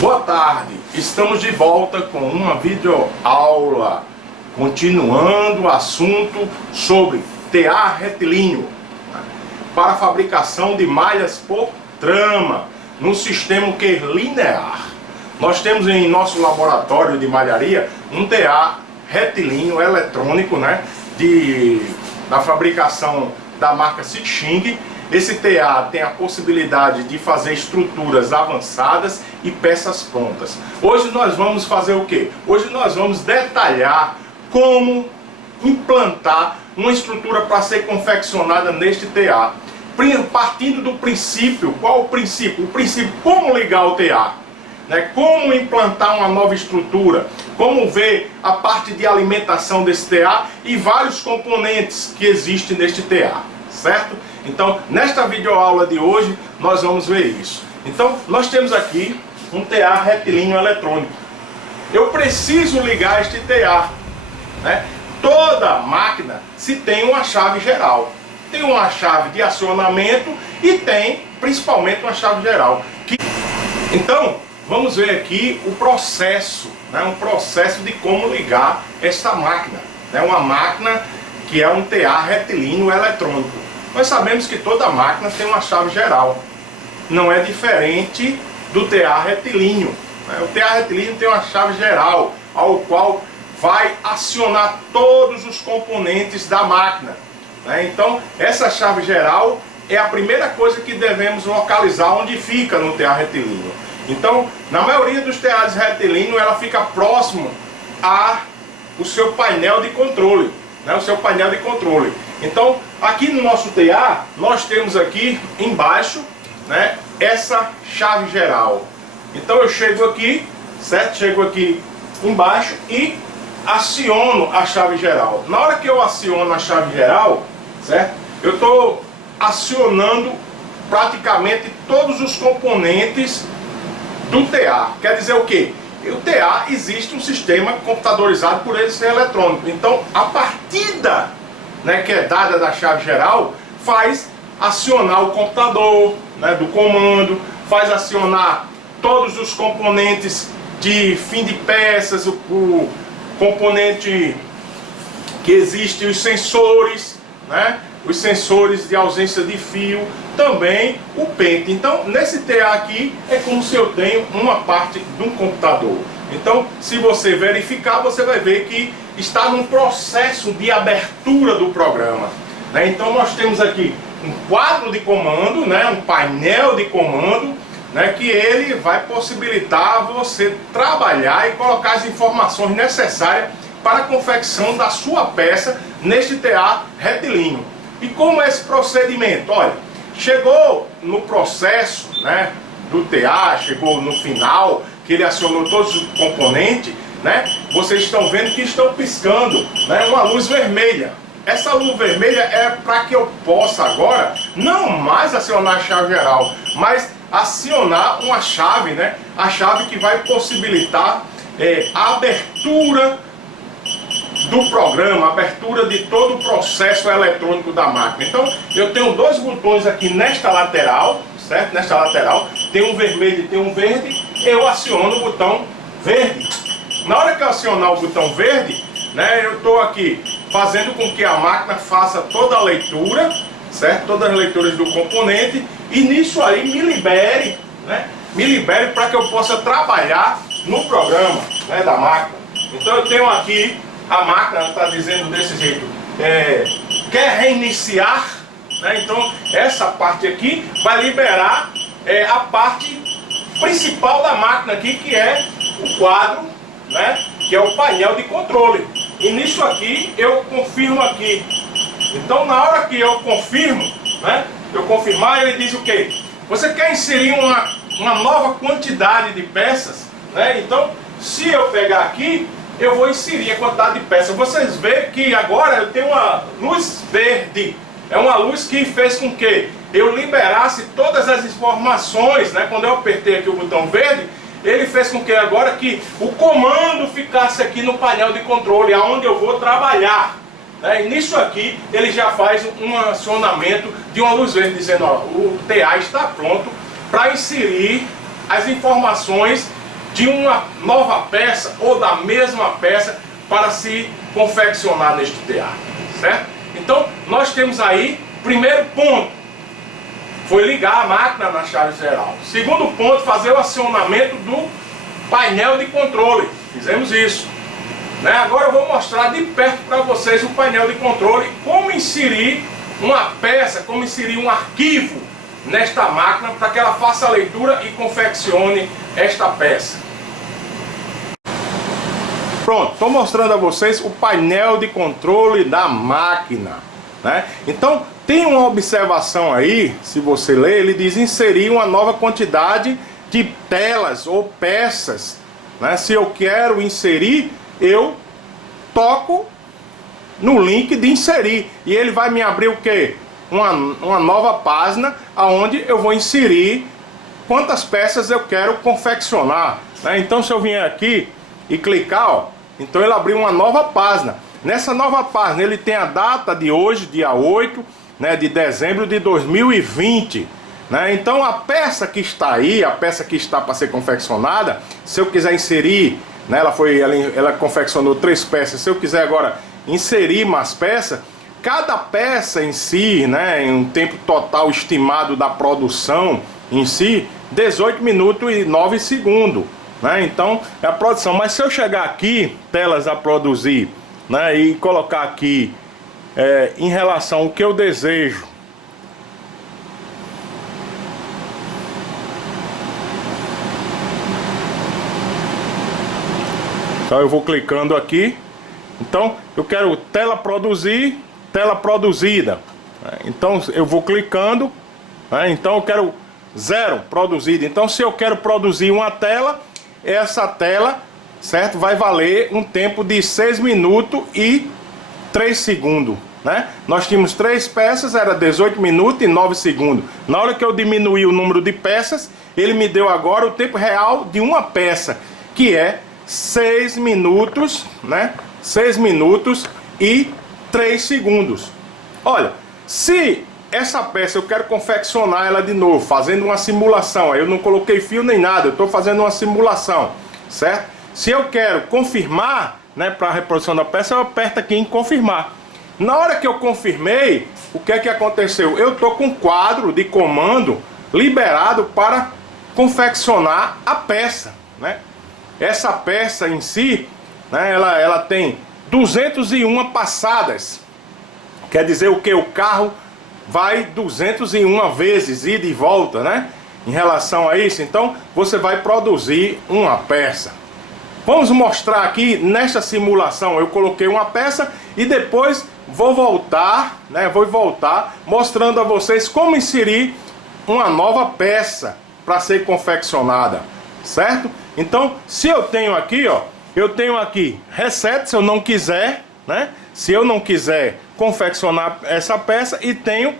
Boa tarde, estamos de volta com uma videoaula, continuando o assunto sobre TA retilíneo para a fabricação de malhas por trama no sistema linear. Nós temos em nosso laboratório de malharia um TA retilíneo eletrônico, da fabricação da marca Xing. Esse TA tem a possibilidade de fazer estruturas avançadas e peças prontas. Hoje nós vamos fazer o quê? Hoje nós vamos detalhar como implantar uma estrutura para ser confeccionada neste TA. Partindo do princípio, qual o princípio? O princípio, como ligar o TA, como implantar uma nova estrutura, como ver a parte de alimentação desse TA e vários componentes que existem neste TA, certo? Então, nesta videoaula de hoje, nós vamos ver isso. Então, nós temos aqui um TA retilíneo eletrônico. Eu preciso ligar este TA. Toda máquina se tem uma chave geral. Tem uma chave de acionamento e tem, principalmente, uma chave geral. Então, vamos ver aqui o processo, um processo de como ligar esta máquina. Uma máquina que é um TA retilíneo eletrônico. Nós sabemos que toda máquina tem uma chave geral. Não é diferente do TA retilíneo. O TA retilíneo tem uma chave geral, ao qual vai acionar todos os componentes da máquina. Então, essa chave geral é a primeira coisa que devemos localizar onde fica no TA retilíneo. Então, na maioria dos TAs retilíneos, ela fica próximo ao seu painel de controle. O seu painel de controle. Então, aqui no nosso TA, nós temos aqui embaixo, essa chave geral. Então eu chego aqui, certo? Chego aqui embaixo e aciono a chave geral. Na hora que eu aciono a chave geral, certo? Eu estou acionando praticamente todos os componentes do TA. Quer dizer o quê? O TA existe um sistema computadorizado por ele ser eletrônico. Então, a partida que é dada da chave geral faz acionar o computador do comando, faz acionar todos os componentes de fim de peças, o componente que existe, os sensores, os sensores de ausência de fio, também o pente. Então, nesse TA aqui, é como se eu tenho uma parte de um computador. Então, se você verificar, você vai ver que está num processo de abertura do programa. Então, nós temos aqui um quadro de comando, um painel de comando, que ele vai possibilitar você trabalhar e colocar as informações necessárias para a confecção da sua peça neste TA retilíneo. E como é esse procedimento? Olha, chegou no processo do TA, chegou no final, que ele acionou todos os componentes, vocês estão vendo que estão piscando uma luz vermelha. Essa luz vermelha é para que eu possa agora não mais acionar a chave geral, mas acionar uma chave, a chave que vai possibilitar a abertura do programa, a abertura de todo o processo eletrônico da máquina. Então, eu tenho dois botões aqui nesta lateral, certo? Nesta lateral, tem um vermelho e tem um verde, eu aciono o botão verde. Na hora que eu acionar o botão verde, eu estou aqui fazendo com que a máquina faça toda a leitura, certo? Todas as leituras do componente, e nisso aí me libere para que eu possa trabalhar no programa da máquina. Então eu tenho aqui, a máquina está dizendo desse jeito, quer reiniciar, então essa parte aqui vai liberar a parte principal da máquina aqui, que é o quadro, que é o painel de controle. E nisso aqui eu confirmo aqui. Então, na hora que eu confirmo, eu confirmar, ele diz o quê? Você quer inserir uma nova quantidade de peças, Então, se eu pegar aqui, eu vou inserir a quantidade de peças. Vocês veem que agora eu tenho uma luz verde. É uma luz que fez com que eu liberasse todas as informações, Quando eu apertei aqui o botão verde, ele fez com que agora que o comando ficasse aqui no painel de controle, aonde eu vou trabalhar. E nisso aqui, ele já faz um acionamento de uma luz verde, dizendo, ó, o TA está pronto para inserir as informações de uma nova peça ou da mesma peça para se confeccionar neste TA, certo? Então, nós temos aí, primeiro ponto, foi ligar a máquina na chave geral. Segundo ponto, fazer o acionamento do painel de controle. Fizemos isso. Né? Agora eu vou mostrar de perto para vocês o painel de controle, como inserir uma peça, como inserir um arquivo nesta máquina para que ela faça a leitura e confeccione esta peça. Pronto, estou mostrando a vocês o painel de controle da máquina, né? Então, tem uma observação aí, se você ler, ele diz inserir uma nova quantidade de telas ou peças, né? Se eu quero inserir, eu toco no link de inserir e ele vai me abrir o quê? Uma nova página onde eu vou inserir quantas peças eu quero confeccionar, né? Então, se eu vier aqui e clicar, ó, então ele abriu uma nova página. Nessa nova página ele tem a data de hoje, dia 8, né, de dezembro de 2020, né? Então a peça que está aí, a peça que está para ser confeccionada, se eu quiser inserir, né, ela confeccionou 3 peças, se eu quiser agora inserir mais peças, cada peça em si, né, em um tempo total estimado da produção em si, 18 minutos e 9 segundos. Né? Então é a produção, mas se eu chegar aqui, telas a produzir, né, e colocar aqui em relação ao que eu desejo, então eu vou clicando aqui, então eu quero tela produzir, tela produzida, então eu vou clicando, né, então eu quero 0 produzido, então se eu quero produzir uma tela, essa tela, certo, vai valer um tempo de 6 minutos e 3 segundos, né? Nós tínhamos 3 peças, era 18 minutos e 9 segundos. Na hora que eu diminuí o número de peças, ele me deu agora o tempo real de uma peça, que é 6 minutos, né? 6 minutos e 3 segundos. Olha, se essa peça eu quero confeccionar ela de novo, fazendo uma simulação, aí eu não coloquei fio nem nada, eu estou fazendo uma simulação, certo? Se eu quero confirmar, né, para a reprodução da peça, eu aperto aqui em confirmar. Na hora que eu confirmei, o que é que aconteceu? Eu estou com um quadro de comando liberado para confeccionar a peça, né? Essa peça em si, né, ela tem 201 passadas, quer dizer o que? O carro vai 201 vezes, ida e volta, né? Em relação a isso, então você vai produzir uma peça. Vamos mostrar aqui nesta simulação. Eu coloquei uma peça e depois vou voltar, né? Vou voltar mostrando a vocês como inserir uma nova peça para ser confeccionada, certo? Então, se eu tenho aqui, ó, eu tenho aqui reset, se eu não quiser, né? Se eu não quiser confeccionar essa peça, e tenho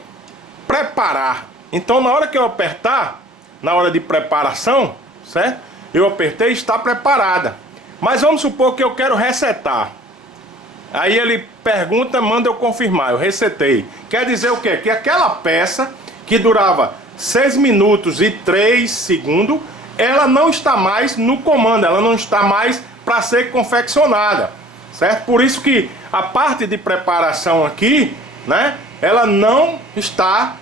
preparar. Então na hora que eu apertar, na hora de preparação, certo? Eu apertei, está preparada. Mas vamos supor que eu quero resetar. Aí ele pergunta, manda eu confirmar, eu resetei. Quer dizer o quê? Que aquela peça que durava 6 minutos e 3 segundos, ela não está mais no comando, ela não está mais para ser confeccionada, certo? Por isso que a parte de preparação aqui, né, ela não está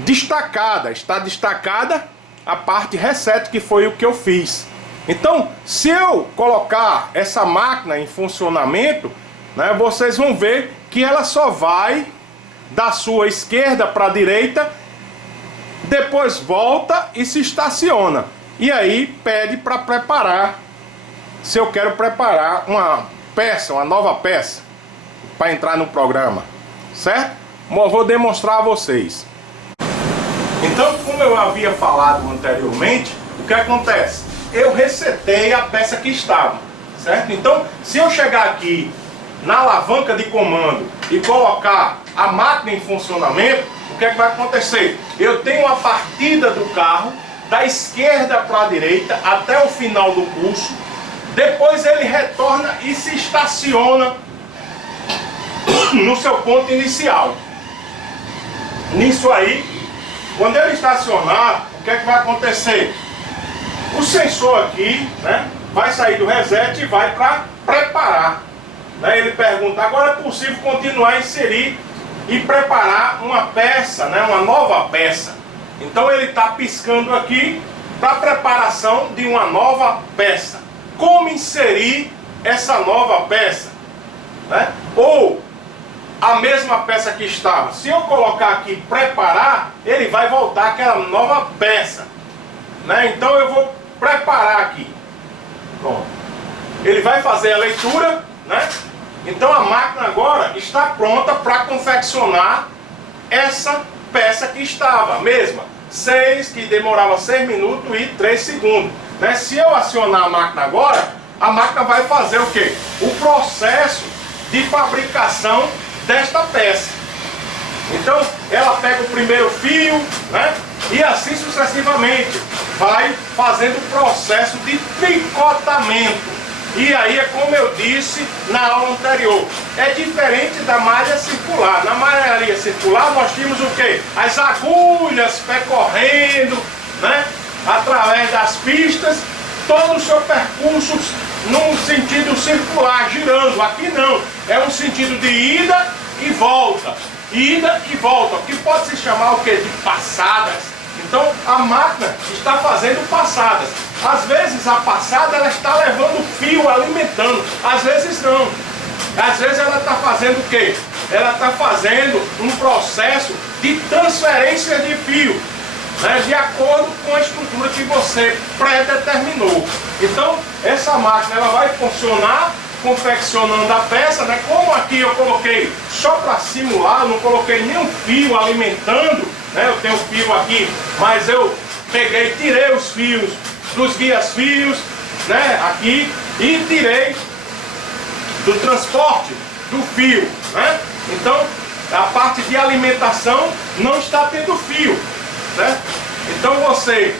destacada, está destacada a parte reset, que foi o que eu fiz. Então, se eu colocar essa máquina em funcionamento, né, vocês vão ver que ela só vai da sua esquerda para a direita, depois volta e se estaciona. E aí pede para preparar, se eu quero preparar uma peça, uma nova peça, para entrar no programa, certo? Eu vou demonstrar a vocês. Então, como eu havia falado anteriormente, o que acontece? Eu resetei a peça que estava, certo? Então, se eu chegar aqui na alavanca de comando e colocar a máquina em funcionamento, o que é que vai acontecer? Eu tenho a partida do carro da esquerda para a direita até o final do curso, depois ele retorna e se estaciona no seu ponto inicial. Nisso aí, quando ele estacionar, o que é que vai acontecer? O sensor aqui, né, vai sair do reset e vai para preparar. Né? Ele pergunta, agora é possível continuar a inserir e preparar uma peça, né, uma nova peça. Então ele está piscando aqui para preparação de uma nova peça. Como inserir essa nova peça? Né? Ou a mesma peça que estava. Se eu colocar aqui preparar, ele vai voltar aquela nova peça. Né? Então eu vou preparar aqui. Pronto. Ele vai fazer a leitura, né? Então a máquina agora está pronta para confeccionar essa peça que estava, a mesma. Que demorava 6 minutos e 3 segundos. Né? Se eu acionar a máquina agora, a máquina vai fazer o quê? O processo de fabricação desta peça. Então ela pega o primeiro fio, né? E assim sucessivamente vai fazendo o processo de tricotamento. E aí é como eu disse na aula anterior, é diferente da malha circular. Na malharia circular nós tínhamos o quê? As agulhas percorrendo, né, através das pistas, todo o seu percurso num sentido circular, girando. Aqui não, é um sentido de ida e volta. Ida e volta, que pode se chamar o quê? De passadas. Então a máquina está fazendo passadas. Às vezes a passada ela está levando fio, alimentando. Às vezes não. Às vezes ela está fazendo o quê? Ela está fazendo um processo de transferência de fio, né, de acordo com a estrutura que você predeterminou. Então essa máquina ela vai funcionar confeccionando a peça, né? Como aqui eu coloquei só para simular, não coloquei nenhum fio alimentando, né? Eu tenho fio aqui, mas eu peguei, tirei os fios dos guias-fios, né? Aqui, e tirei do transporte do fio, né? Então a parte de alimentação não está tendo fio, né? Então você,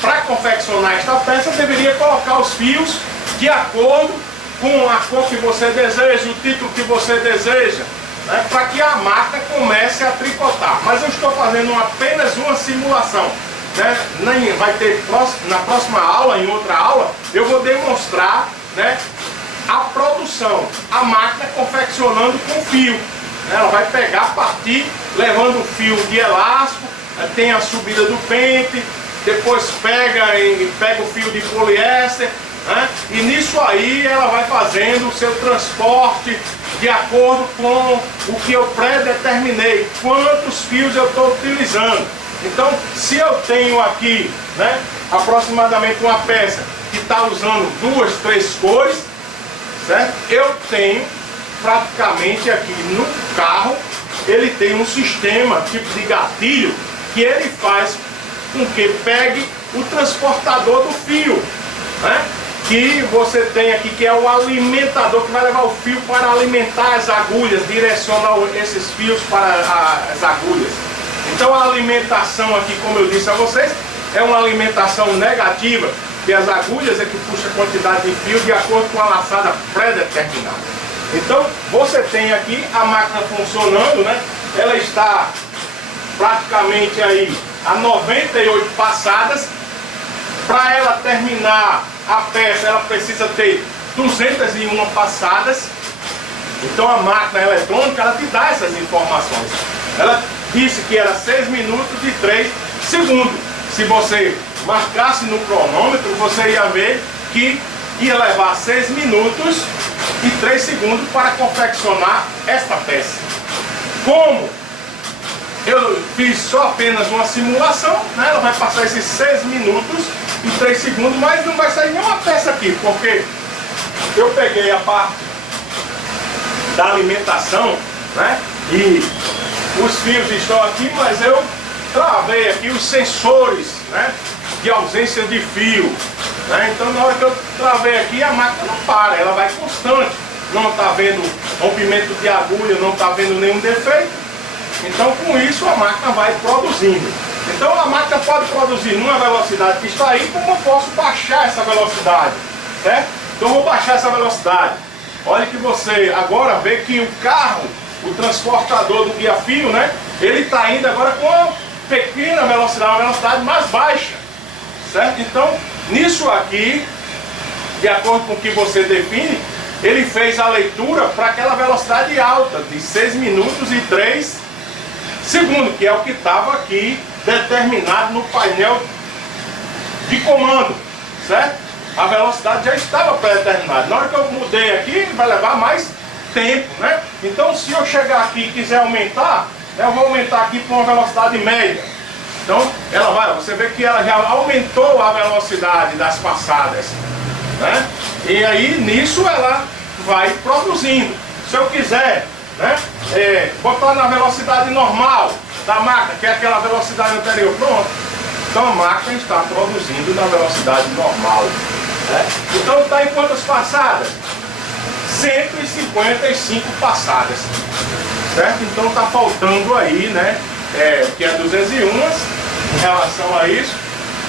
para confeccionar esta peça, deveria colocar os fios de acordo com a cor que você deseja, o título que você deseja, né, para que a máquina comece a tricotar. Mas eu estou fazendo apenas uma simulação. Né? Vai ter na próxima aula, em outra aula, eu vou demonstrar, né, a produção, a máquina confeccionando com fio. Ela vai pegar, partir, levando o fio de elástico, tem a subida do pente, depois pega o fio de poliéster, né? E nisso aí ela vai fazendo o seu transporte de acordo com o que eu predeterminei, quantos fios eu estou utilizando. Então, se eu tenho aqui, né, aproximadamente uma peça que está usando 2, 3 cores, certo? Eu tenho praticamente aqui no carro, ele tem um sistema tipo de gatilho que ele faz com que pegue o transportador do fio, né? Que você tem aqui, que é o alimentador, que vai levar o fio para alimentar as agulhas, direcionar esses fios para as agulhas. Então a alimentação aqui, como eu disse a vocês, é uma alimentação negativa, que as agulhas é que puxa a quantidade de fio de acordo com a laçada pré-determinada. Então você tem aqui a máquina funcionando, né? Ela está praticamente aí a 98 passadas. Para ela terminar a peça, ela precisa ter 201 passadas. Então a máquina eletrônica, ela te dá essas informações. Ela disse que era 6 minutos e 3 segundos. Se você marcasse no cronômetro, você ia ver que ia levar 6 minutos e 3 segundos para confeccionar esta peça. Como eu fiz só apenas uma simulação, né? Ela vai passar esses 6 minutos e 3 segundos, mas não vai sair nenhuma peça aqui, porque eu peguei a parte da alimentação, né? E os fios estão aqui, mas eu travei aqui os sensores, né, de ausência de fio, né? Então na hora que eu travei aqui, a máquina não para, ela vai constante, não está vendo rompimento de agulha, não está vendo nenhum defeito. Então com isso a máquina vai produzindo. Então a máquina pode produzir numa velocidade que está aí, como eu posso baixar essa velocidade, certo? Então eu vou baixar essa velocidade. Olha que você agora vê que o carro, o transportador do guia-fio, né, ele está indo agora com uma pequena velocidade, uma velocidade mais baixa, certo? Então, nisso aqui, de acordo com o que você define, ele fez a leitura para aquela velocidade alta, de 6 minutos e 3 segundos, que é o que estava aqui determinado no painel de comando, certo? A velocidade já estava pré-determinada. Na hora que eu mudei aqui, vai levar mais tempo, né? Então, se eu chegar aqui e quiser aumentar, eu vou aumentar aqui para uma velocidade média. Então, ela vai, você vê que ela já aumentou a velocidade das passadas, né? E aí, nisso, ela vai produzindo. Se eu quiser, né, botar na velocidade normal da máquina, que é aquela velocidade anterior, pronto. Então, a máquina está produzindo na velocidade normal, né? Então, está em quantas passadas? 155 passadas, certo? Então está faltando aí, né, que é 201 em relação a isso.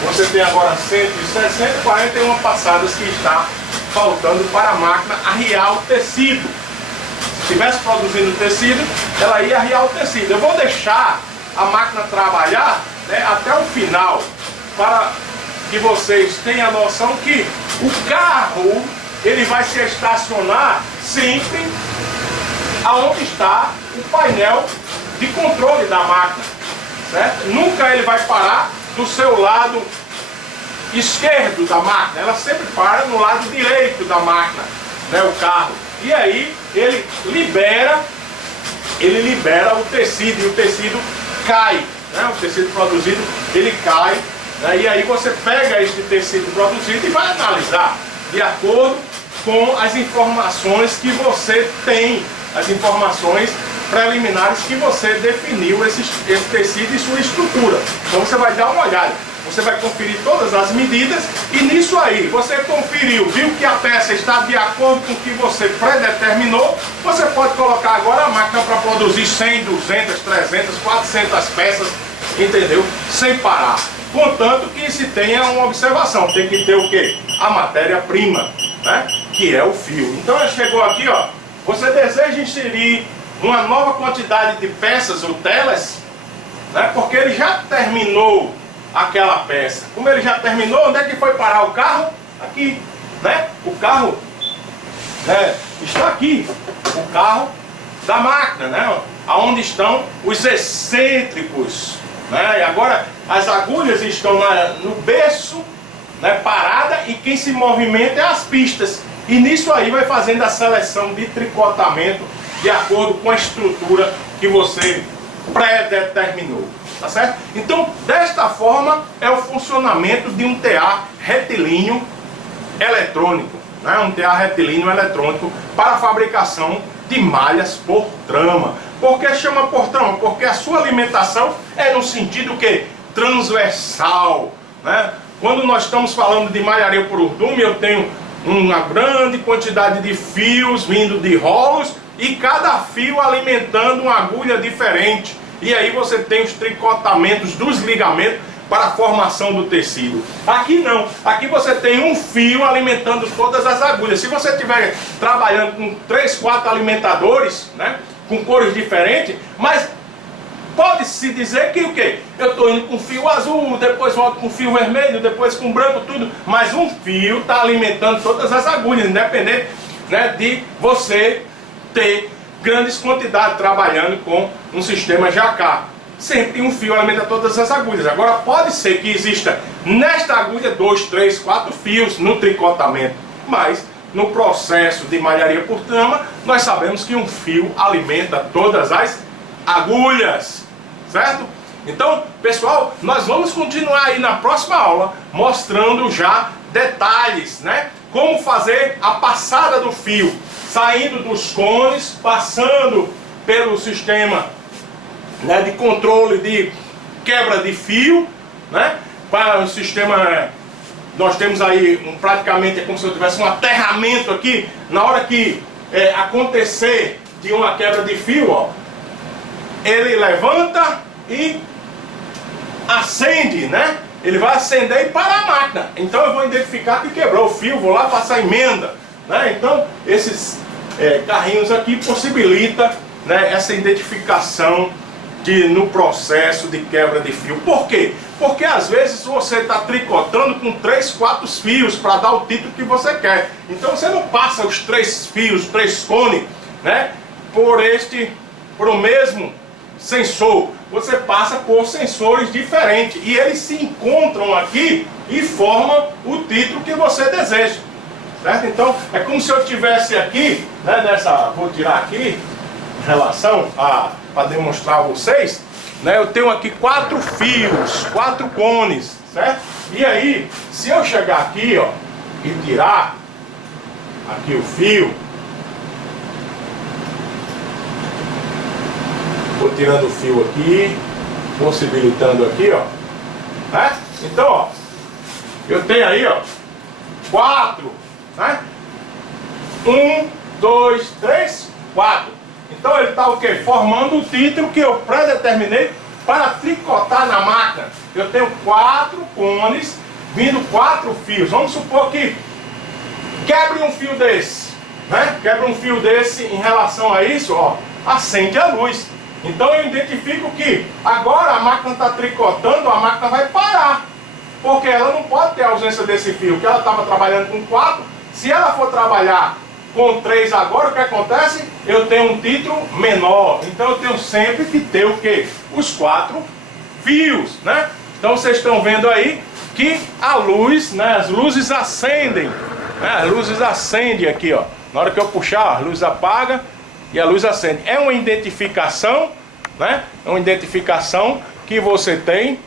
Você tem agora 160, 41 passadas que está faltando para a máquina arriar o tecido. Se estivesse produzindo tecido, ela ia arriar o tecido. Eu vou deixar a máquina trabalhar, né, até o final, para que vocês tenham a noção que o carro ele vai se estacionar sempre aonde está o painel de controle da máquina, certo? Nunca ele vai parar do seu lado esquerdo da máquina, ela sempre para no lado direito da máquina, né, o carro. E aí ele libera o tecido e o tecido cai, né? O tecido produzido ele cai, né? E aí você pega esse tecido produzido e vai analisar de acordo com as informações que você tem, as informações preliminares que você definiu esse tecido e sua estrutura. Então você vai dar uma olhada, você vai conferir todas as medidas e nisso aí, você conferiu, viu que a peça está de acordo com o que você predeterminou, você pode colocar agora a máquina para produzir 100, 200, 300, 400 peças, entendeu? Sem parar. Contanto que se tenha uma observação, tem que ter o quê? A matéria-prima, né? Que é o fio. Então ele chegou aqui, ó, você deseja inserir uma nova quantidade de peças ou telas, né? Porque ele já terminou aquela peça. Como ele já terminou, onde é que foi parar o carro? Aqui, né? O carro, né, está aqui, o carro da máquina, né? Aonde estão os excêntricos, né? E agora as agulhas estão no berço, né, parada, e quem se movimenta é as pistas. E nisso aí vai fazendo a seleção de tricotamento de acordo com a estrutura que você predeterminou, tá certo? Então, desta forma é o funcionamento de um TA retilíneo eletrônico, né? Um TA retilíneo eletrônico para a fabricação de malhas por trama. Por que chama por trama? Porque a sua alimentação é no sentido que transversal, né? Quando nós estamos falando de malharia por urdume, eu tenho uma grande quantidade de fios vindo de rolos e cada fio alimentando uma agulha diferente. E aí você tem os tricotamentos dos ligamentos para a formação do tecido. Aqui não, aqui você tem um fio alimentando todas as agulhas. Se você estiver trabalhando com 3, 4 alimentadores, né, com cores diferentes, mas pode-se dizer que o quê? Eu estou indo com fio azul, depois volto com fio vermelho, depois com branco, tudo. Mas um fio está alimentando todas as agulhas, independente, né, de você ter grandes quantidades trabalhando com um sistema Jacquard. Sempre um fio alimenta todas as agulhas. Agora pode ser que exista nesta agulha 2, 3, 4 fios no tricotamento. Mas no processo de malharia por trama, nós sabemos que um fio alimenta todas as agulhas. Certo? Então, pessoal, nós vamos continuar aí na próxima aula mostrando já detalhes, né? Como fazer a passada do fio, saindo dos cones, passando pelo sistema, né, de controle de quebra de fio, né? Para o sistema, nós temos aí praticamente é como se eu tivesse um aterramento aqui, na hora que acontecer de uma quebra de fio, ó, ele levanta e acende, né? Ele vai acender e parar a máquina. Então eu vou identificar que quebrou o fio, vou lá passar emenda, né? Então esses carrinhos aqui possibilitam, né, essa identificação no processo de quebra de fio. Por quê? Porque às vezes você está tricotando com 3, 4 fios para dar o título que você quer. Então você não passa os 3 fios, 3 cones, né, por o mesmo sensor. Você passa por sensores diferentes e eles se encontram aqui e formam o título que você deseja, certo? Então é como se eu tivesse aqui, né, vou tirar aqui em relação para demonstrar a vocês, né, eu tenho aqui 4 fios, 4 cones, certo? E aí, se eu chegar aqui, ó, e tirar aqui o fio, vou tirando o fio aqui, possibilitando aqui, ó, né? Então, ó, eu tenho aí, ó, 4, né? 1, 2, 3, 4. Então ele está o quê? Formando o título que eu predeterminei para tricotar na máquina. Eu tenho 4 cones, vindo 4 fios. Vamos supor que quebre um fio desse, né? Quebra um fio desse, em relação a isso, ó, acende a luz. Então eu identifico que agora a máquina está tricotando, a máquina vai parar. Porque ela não pode ter ausência desse fio, porque ela estava trabalhando com 4. Se ela for trabalhar com 3 agora, o que acontece? Eu tenho um título menor. Então eu tenho sempre que ter o quê? Os 4 fios, né? Então vocês estão vendo aí que a luz, né? As luzes acendem, né? As luzes acendem aqui, ó. Na hora que eu puxar, a luz apaga e a luz acende. É uma identificação, né? É uma identificação que você tem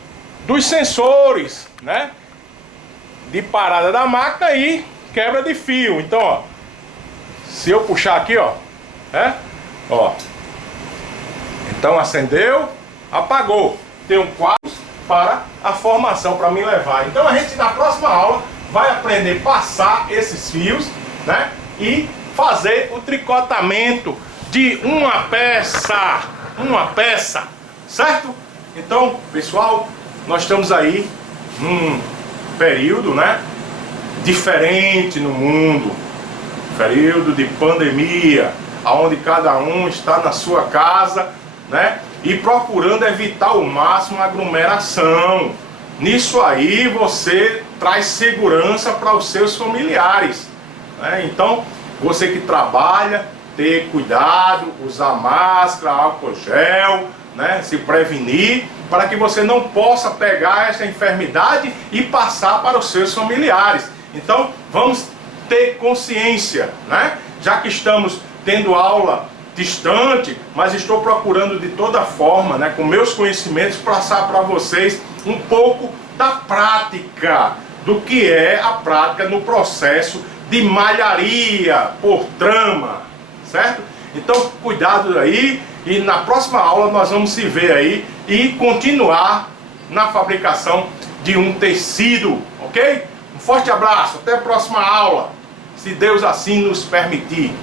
dos sensores, né, de parada da máquina e quebra de fio. Então, ó, se eu puxar aqui, ó, né, ó, então acendeu, apagou. Tem um quadro para a formação, para me levar. Então a gente na próxima aula vai aprender a passar esses fios, né, e fazer o tricotamento de uma peça, certo? Então, pessoal, nós estamos aí num período, né, diferente no mundo, período de pandemia, onde cada um está na sua casa, né, e procurando evitar ao máximo a aglomeração. Nisso aí você traz segurança para os seus familiares, né? Então, você que trabalha, ter cuidado, usar máscara, álcool gel, né, se prevenir, para que você não possa pegar essa enfermidade e passar para os seus familiares. Então, vamos ter consciência, né? Já que estamos tendo aula distante, mas estou procurando de toda forma, né, com meus conhecimentos, passar para vocês um pouco da prática, do que é a prática no processo de malharia por trama, certo? Então, cuidado aí, e na próxima aula nós vamos se ver aí e continuar na fabricação de um tecido, ok? Um forte abraço, até a próxima aula, se Deus assim nos permitir.